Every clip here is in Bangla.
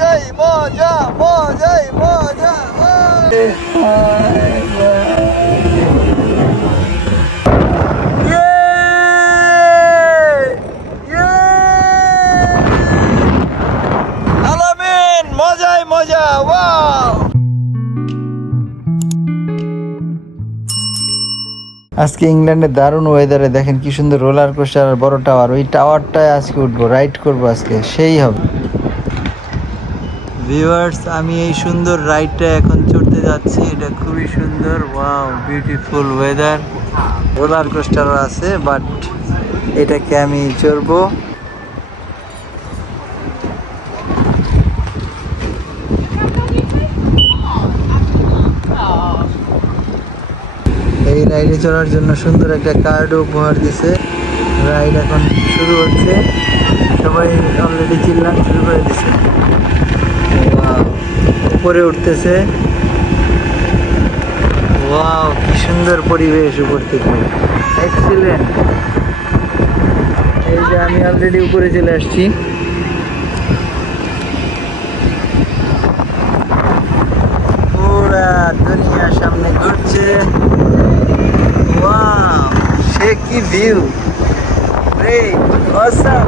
মজা মজাই মজা মজাই মজা আজকে ইংল্যান্ডে দারুণ ওয়েদারে দেখেন কি সুন্দর রোলার কোস্টার আর বড় টাওয়ার ওই টাওয়ারটায় আজকে উঠবো রাইড করব আজকে, সেই হবে। ভিউয়ার্স, আমি এই সুন্দর রাইডটা এখন চড়তে যাচ্ছি। এটা খুবই সুন্দর, ওয়াও, বিউটিফুল ওয়েদার। রোলার কোস্টারও আছে, বাট এটাকে আমি চড়বো। এই রাইডে চড়ার জন্য সুন্দর একটা কার্ড উপহার দিছে। রাইড এখন শুরু হচ্ছে। সবাই অলরেডি চিল্লান শুরু করে দিছে। উপরে উঠতেছে। ওয়াও কি সুন্দর পরিবেশ উপর থেকে। এক্সিলেন্ট এই যে আমি অলরেডি উপরে চলে আসছি। পুরা দুনিয়া সামনে ঘুরছে। ওয়াও সে কি ভিউ গ্রেট অসাম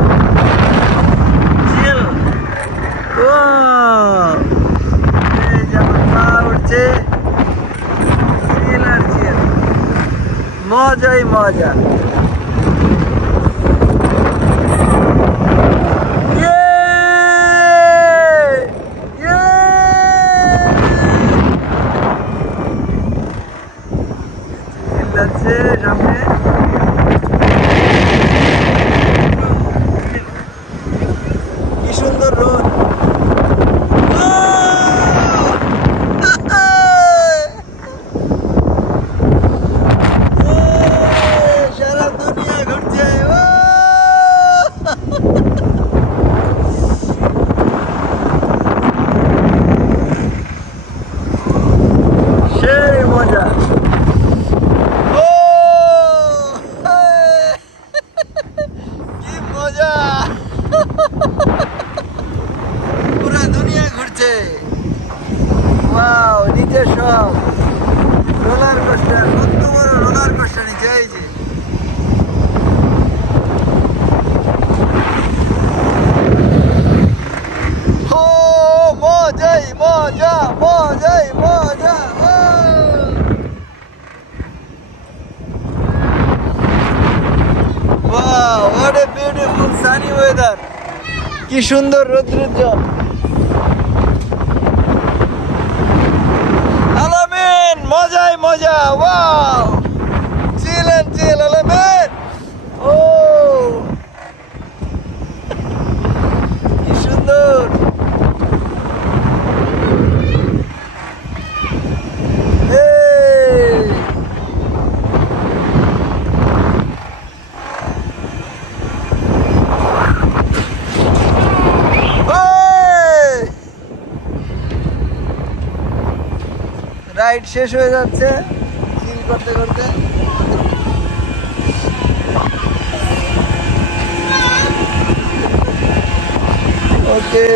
ওয়াও এই যে আমার পা উঠছে চিল আর চিল মজাই মজা Yay! Yay! চিল্লাচ্ছে সামনে কি সুন্দর রোদ সারা দুনিয়া ঘুরছে সেই মজা ও কি মজা পুরা দুনিয়া ঘুরছে ওয়াও নিচে সব রোলার কোস্টার কত বড় রোলার কোস্টার নিচে এই যে মজাই মজা মজাই মজা Wow, what a beautiful sunny weather. কি সুন্দর রৌদ্রোজ্জ্বল আলামিন মজাই মজা ওয়াও চিল এন্ড চিল আলামিন ও কি সুন্দর এই রাইড শেষ হয়ে যাচ্ছে। চিল করতে করতে। ওকে